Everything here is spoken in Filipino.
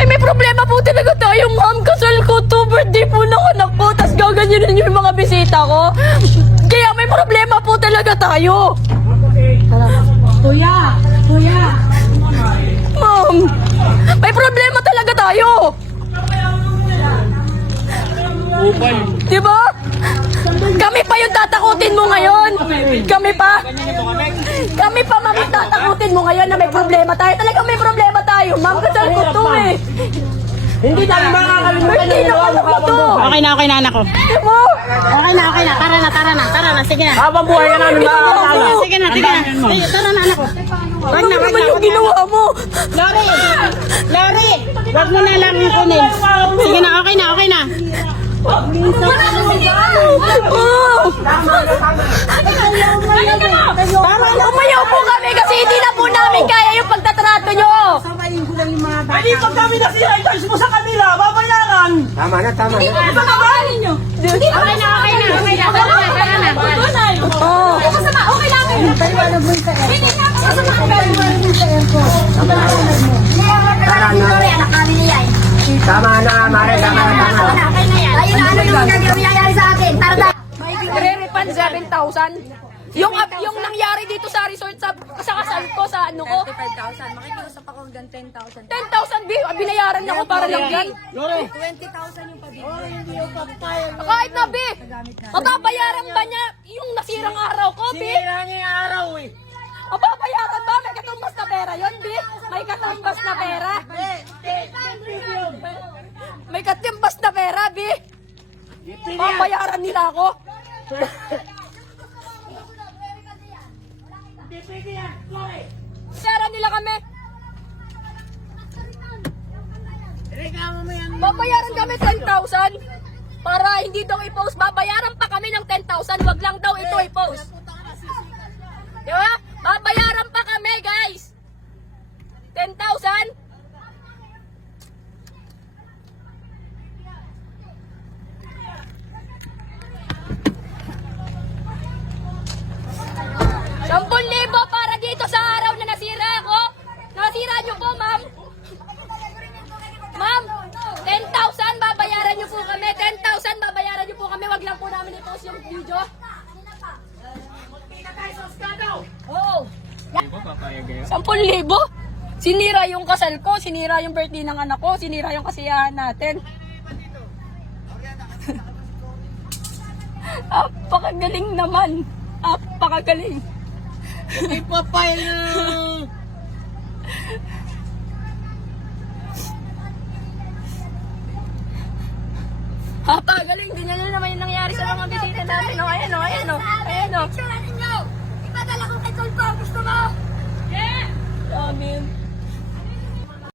Ay, may problema po talaga tayo, ma'am. Kasal ko to, birthday po ng anak ko, tas gaganyanin niyo yung mga bisita ko. Kaya may problema po talaga tayo. Kuya! Kuya! Ma'am, may problema talaga tayo. Diba? Kami pa yung tatakutin mo ngayon. Kami pa, ma'am, yung tatakutin mo ngayon na may problema tayo. Talagang may problema tayo, ma'am. Kasal ko to eh. Hindi tayo makakalimutan Birthday ng anak ko to. Okay na anak ko. Diba? Okay na. Tara na. Sige na. Habang buhay ka namin makakasama. Sige na. Sige, tara na anak ko. Ano naman yung ginawa mo? Lori! Wag mo na lang kunin. Sige na, okay na. Oh! Umayaw po kami kasi hindi na po namin kaya yung pagtatrato nyo. Hindi pag kami nasira, i-charge mo sa kanila, babayaran. Tama na. Pagkabalin nyo. Okay na. Tara na. Oh. Okay lang! Paliwanag mo yung sa airport. Hindi na ako kasama ang paliwanag mo sa airport. Tama na. Tama na, Mare. Tama na. Ayun na, ano yung nangyayari sa akin? Tara! Re-refund 7,000. Yung nangyari dito sa resort sa kasal ko sa ano ko. 35,000. Makikiusap ako hanggang 10,000. 10,000 binayaran ako para lang yan. 20,000 yung pabili. Kahit na bi. Mababayaran ba niya yung nasirang araw ko, bi? Sinira niya yung araw eh. Mababayaran ba? May katumbas na pera yun, bi? May katumbas na pera. May katumbas na pera, bi? Mababayaran nila ako. Pera nila kami. Babayaran kami 10,000 para hindi daw i-post. Babayaran pa kami ng 10,000. Wag lang daw ito i-post. Di ba? Babayaran pa kami, guys. 10,000. ₱10,000 para dito sa araw na nasira ako. Nasira nyo po, ma'am. Ma'am, 10,000 babayaran nyo po kami. 10,000 babayaran nyo po kami. Wag lang po namin i-post yung video. Oo. 10,000? Sinira yung kasal ko, sinira yung birthday ng anak ko, sinira yung kasiyahan natin. Apakagaling naman. Apakagaling. Ipapay na. Apakagaling. Ganyan na naman yung nangyari sa mga bisita natin. Ayan o.